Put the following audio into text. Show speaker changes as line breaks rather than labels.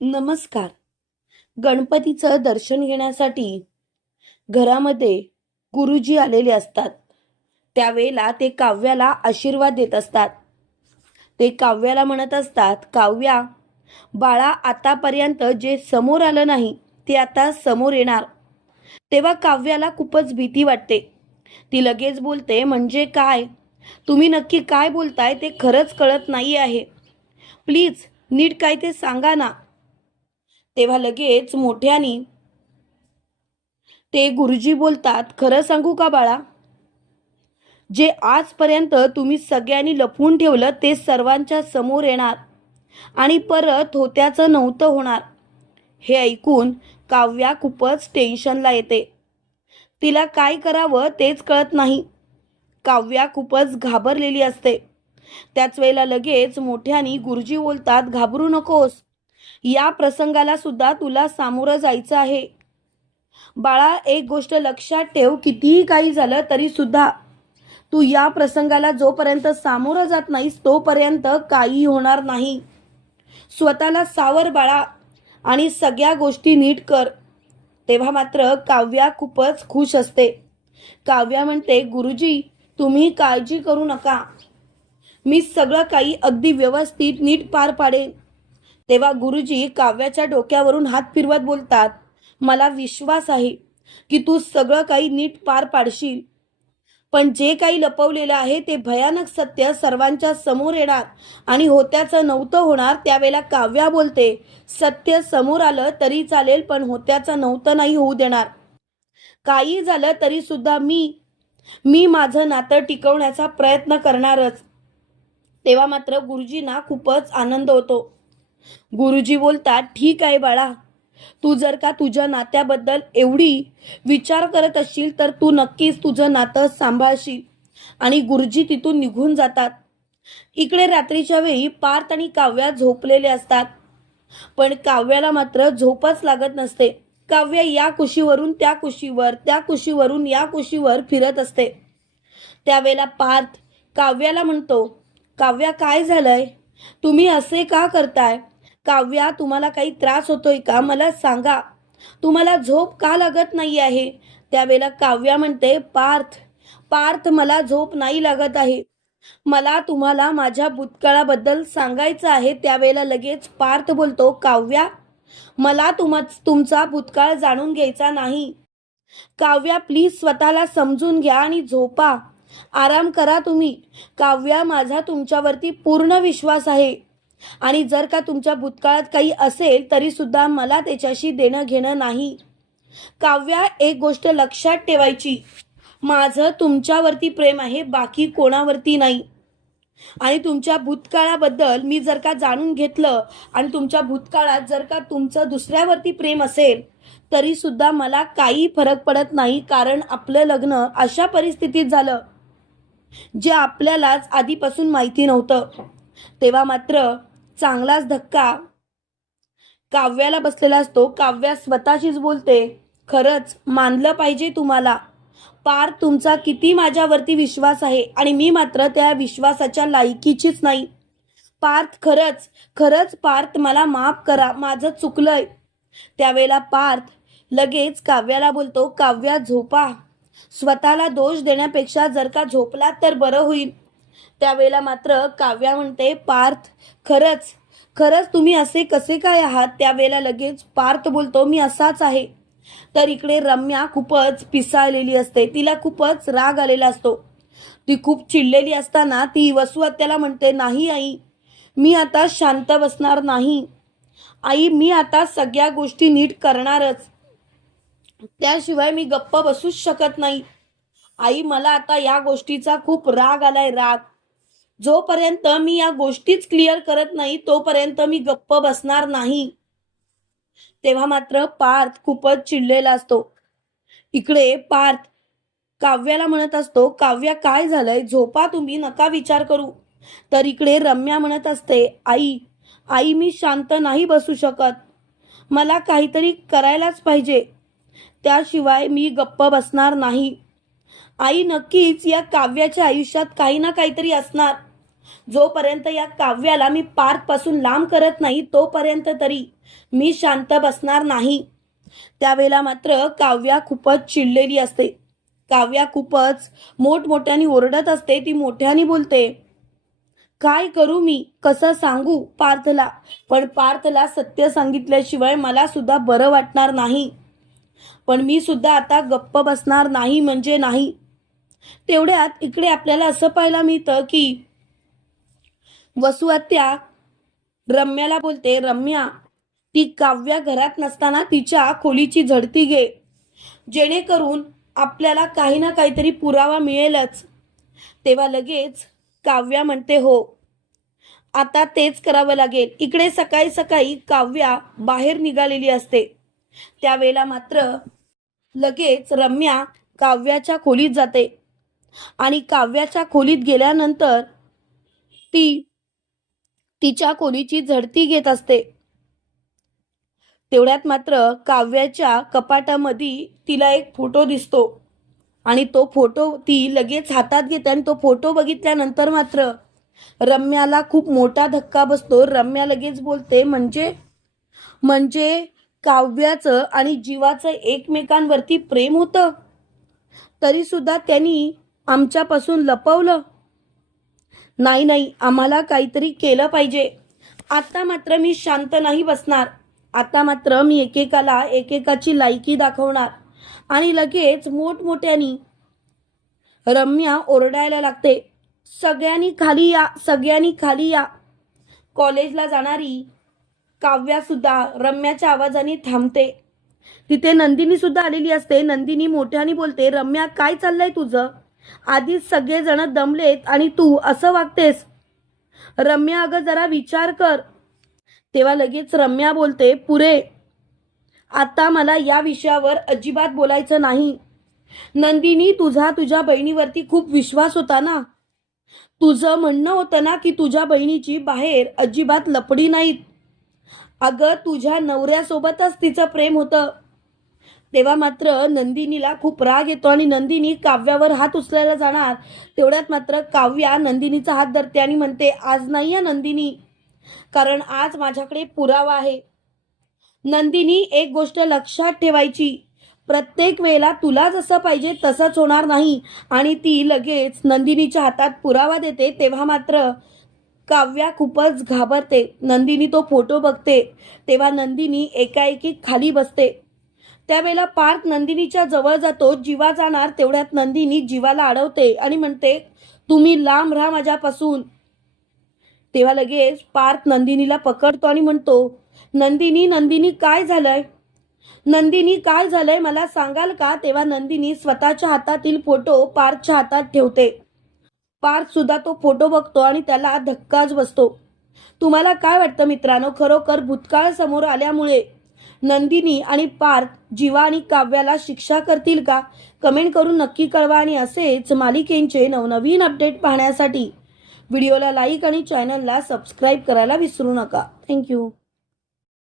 नमस्कार. गणपतीचं दर्शन घेण्यासाठी घरामध्ये गुरुजी आलेले असतात. त्यावेळेला ते काव्याला आशीर्वाद देत असतात. ते काव्याला म्हणत असतात काव्या बाळा आतापर्यंत जे समोर आलं नाही ते आता समोर येणार. तेव्हा काव्याला खूपच भीती वाटते. ती लगेच बोलते म्हणजे काय? तुम्ही नक्की काय बोलताय ते खरंच कळत नाही आहे. प्लीज नीट काय ते सांगा ना. तेव्हा लगेच मोठ्यानी ते गुरुजी बोलतात खरं सांगू का बाळा? जे आजपर्यंत तुम्ही सगळ्यांनी लपवून ठेवलं ते सर्वांच्या समोर येणार आणि परत होत्याचं नव्हतं होणार. हे ऐकून काव्या खूपच टेन्शनला येते. तिला काय करावं तेच कळत नाही. काव्या खूपच घाबरलेली असते. त्याच वेळेला लगेच मोठ्यानी गुरुजी बोलतात घाबरू नकोस. या प्रसंगाला सुद्धा तुला सामोरं जायचं आहे. बाळा एक गोष्ट लक्षात ठेव कितीही काही झालं तरी सुद्धा. तू या प्रसंगाला जोपर्यंत सामोरं जात नाहीस तोपर्यंत काही होणार नाही. स्वतःला सावर बाळा आणि सगळ्या गोष्टी नीट कर. तेव्हा मात्र काव्या खूपच खुश असते. काव्या म्हणते गुरुजी तुम्ही काळजी करू नका. मी सगळं काही अगदी व्यवस्थित नीट पार पाडेन. तेव्हा गुरुजी काव्याच्या डोक्यावरून हात फिरवत बोलतात मला विश्वास आहे की तू सगळं काही नीट पार पाडशील पण जे काही लपवलेलं आहे ते भयानक सत्य सर्वांच्या समोर येणार आणि होत्याचं नव्हतं होणार त्यावेळेला काव्या बोलते सत्य समोर आलं तरी चालेल पण होत्याचं नव्हतं नाही होऊ देणार. काही झालं तरी सुद्धा मी मी माझं नातं टिकवण्याचा प्रयत्न करणारच. तेव्हा मात्र गुरुजींना खूपच आनंद होतो. गुरुजी बोलतात ठीक आहे बाळा. तू जर का तुझ्या नात्याबद्दल एवढी विचार करत असशील तर तू नक्कीच तुझं नातं सांभाळशील. आणि गुरुजी तिथून निघून जातात. इकडे रात्रीच्या वेळी पार्थ आणि काव्या झोपलेले असतात. पण काव्याला मात्र झोपच लागत नसते. काव्य या कुशीवरून त्या कुशीवर त्या कुशीवरून या कुशीवर फिरत असते. त्यावेळेला पार्थ काव्याला म्हणतो काव्या काय झालंय? तुम्ही असे का करताय? काव्या तुम्हाला काही त्रास होतोय का? मला सांगा. तुम्हाला झोप का लागत नाही आहे? त्यावेळेला काव्या म्हणते पार्थ पार्थ मला झोप नाही लागत आहे. मला तुम्हाला माझ्या भूतकाळाबद्दल सांगायचं आहे. त्यावेळेला लगेच पार्थ बोलतो काव्या मला तुम तुमचा भूतकाळ जाणून घ्यायचा नाही. काव्या प्लीज स्वतःला समजून घ्या आणि झोपा. आराम करा तुम्ही. काव्या माझा तुमच्यावरती पूर्ण विश्वास आहे. आणि जर का तुमच्या भूतकाळात काही असेल तरी सुद्धा मला त्याच्याशी देणं घेणं नाही. काव्या एक गोष्ट लक्षात ठेवायची. माझं तुमच्यावरती प्रेम आहे बाकी कोणावरती नाही. आणि तुमच्या भूतकाळाबद्दल मी जर का जाणून घेतलं आणि तुमच्या भूतकाळात जर का तुमचं दुसऱ्यावरती प्रेम असेल तरी सुद्धा मला काही फरक पडत नाही कारण आपलं लग्न अशा परिस्थितीत झालं जे आपल्यालाच आधीपासून माहिती नव्हतं. तेव्हा मात्र चांगलाच धक्का काव्याला बसलेला असतो. काव्या स्वतःशीच बोलते खरंच मानलं पाहिजे तुम्हाला. पार तुमचा किती माझ्यावरती विश्वास आहे आणि मी मात्र त्या विश्वासाच्या लायकीचीच नाही. पार्थ खरंच खरंच पार्थ मला माफ करा माझं चुकलंय. त्यावेळेला पार्थ लगेच काव्याला बोलतो काव्या झोपा. स्वतःला दोष देण्यापेक्षा जर का झोपला तर बरं होईल. त्यावेळेला मात्र काव्या म्हणते पार्थ खरंच खरंच तुम्ही असे कसे काय आहात? त्यावेळेला लगेच पार्थ बोलतो मी असाच आहे. तर इकडे रम्या खूपच पिसाळलेली असते. तिला खूपच राग आलेला असतो. ती खूप चिडलेली असताना ती वसुहत्याला म्हणते नाही आई मी आता शांत बसणार नाही. आई मी आता सगळ्या गोष्टी नीट करणारच. त्याशिवाय मी गप्प बसूच शकत नाही. आई मला आता या गोष्टीचा खूप राग आलाय राग. जोपर्यंत मी या गोष्टीच क्लिअर करत नाही तोपर्यंत मी गप्प बसणार नाही. तेव्हा मात्र पार्थ खूपच चिडलेला असतो. इकडे पार्थ काव्याला म्हणत असतो काव्या काय झालंय? झोपा तुम्ही नका विचार करू. तर इकडे रम्या म्हणत असते आई आई मी शांत नाही बसू शकत. मला काहीतरी करायलाच पाहिजे. त्याशिवाय मी गप्प बसणार नाही. आई नक्कीच या काव्याच्या आयुष्यात काही ना काहीतरी असणार. जोपर्यंत या काव्याला मी पार्कपासून लांब करत नाही तोपर्यंत तरी मी शांत बसणार नाही. त्यावेळेला मात्र काव्या खूपच चिडलेली असते. काव्या खूपच मोठमोठ्याने ओरडत असते ती मोठ्याने बोलते काय करू मी? कसं सांगू पार्थला? पण पार्थला सत्य सांगितल्याशिवाय मला सुद्धा बरं वाटणार नाही. पण मी सुद्धा आता गप्प बसणार नाही म्हणजे नाही. तेवढ्यात इकडे आपल्याला असं पाहायला मिळतं की वसुहत्या रम्याला बोलते रम्या ती काव्या घरात नसताना तिच्या खोलीची झडती घे. जेणेकरून आपल्याला काही ना काहीतरी पुरावा मिळेलच. तेव्हा लगेच काव्या म्हणते हो आता तेच करावं लागेल. इकडे सकाळी सकाळी काव्या बाहेर निघालेली असते. त्यावेळेला मात्र लगेच रम्या काव्याच्या खोलीत जाते. आणि काव्याच्या खोलीत गेल्यानंतर ती तिच्या खोलीची झडती घेत असते. तेवढ्यात मात्र काव्याच्या कपाटामध्ये तिला एक फोटो दिसतो. आणि तो फोटो ती लगेच हातात घेते आणि तो फोटो बघितल्यानंतर मात्र रम्याला खूप मोठा धक्का बसतो. रम्या लगेच बोलते म्हणजे म्हणजे काव्याचं आणि जीवाचं एकमेकांवरती प्रेम होतं? तरीसुद्धा त्यांनी आमच्यापासून लपवलं. नाही नाही आम्हाला काहीतरी केलं पाहिजे. आता मात्र मी शांत नाही बसणार. आता मात्र मी एकेकाला एकेकाची लायकी दाखवणार. आणि लगेच मोठमोठ्यानी रम्या ओरडायला लागते. सगळ्यांनी खाली या सगळ्यांनी खाली या. कॉलेजला जाणारी काव्यासुद्धा रम्याच्या आवाजाने थांबते. तिथे नंदिनीसुद्धा आलेली असते. नंदिनी मोठ्याने बोलते रम्या काय चाललंय तुझं? आधीच सगळेजण दमलेत आणि तू असं वागतेस. रम्या अगं जरा विचार कर. तेव्हा लगेच रम्या बोलते पुरे आता मला या विषयावर अजिबात बोलायचं नाही. नंदिनी तुझा तुझ्या बहिणीवरती खूप विश्वास होता ना? तुझं म्हणणं होतं ना की तुझ्या बहिणीची बाहेर अजिबात लपडी नाहीत. अगं तुझ्या नवऱ्यासोबतच तिचं प्रेम होतं. तेव्हा मात्र नंदिनीला खूप राग येतो आणि नंदिनी काव्यावर हात उचलायला जाणार. तेवढ्यात मात्र काव्या नंदिनीचा हात धरते आणि म्हणते आज नाही आहे नंदिनी कारण आज माझ्याकडे पुरावा आहे. नंदिनी एक गोष्ट लक्षात ठेवायची. प्रत्येक वेळेला तुला जसं पाहिजे तसंच होणार नाही. आणि ती लगेच नंदिनीच्या हातात पुरावा देते. तेव्हा मात्र काव्या खूपच घाबरते. नंदिनी तो फोटो बघते. तेव्हा नंदिनी एकाएकी खाली बसते. त्यावेळेला पार्थ नंदिनीच्या जवळ जातो. जीवा जाणार तेवढ्यात नंदिनी जीवाला अडवते आणि म्हणते तुम्ही लांब राहा माझ्यापासून. तेव्हा लगेच पार्थ नंदिनीला पकडतो आणि म्हणतो नंदिनी नंदिनी काय झालंय? नंदिनी काय झालंय? मला सांगाल का? तेव्हा नंदिनी स्वतःच्या हातातील फोटो पार्थच्या हातात ठेवते. पार्थ सुद्धा तो फोटो बघतो आणि त्याला धक्काच बसतो. तुम्हाला काय वाटतं मित्रांनो? खरोखर भूतकाळ समोर आल्यामुळे नंदिनी आणि पार्थ जीवा आणि काव्याला शिक्षा करतील का? कमेंट करून नक्की कळवा आणि असेच मालिकेंचे नवनवीन अपडेट पाहण्यासाठी. व्हिडिओला लाईक आणि चॅनलला सबस्क्राईब करायला विसरू नका. थँक्यू.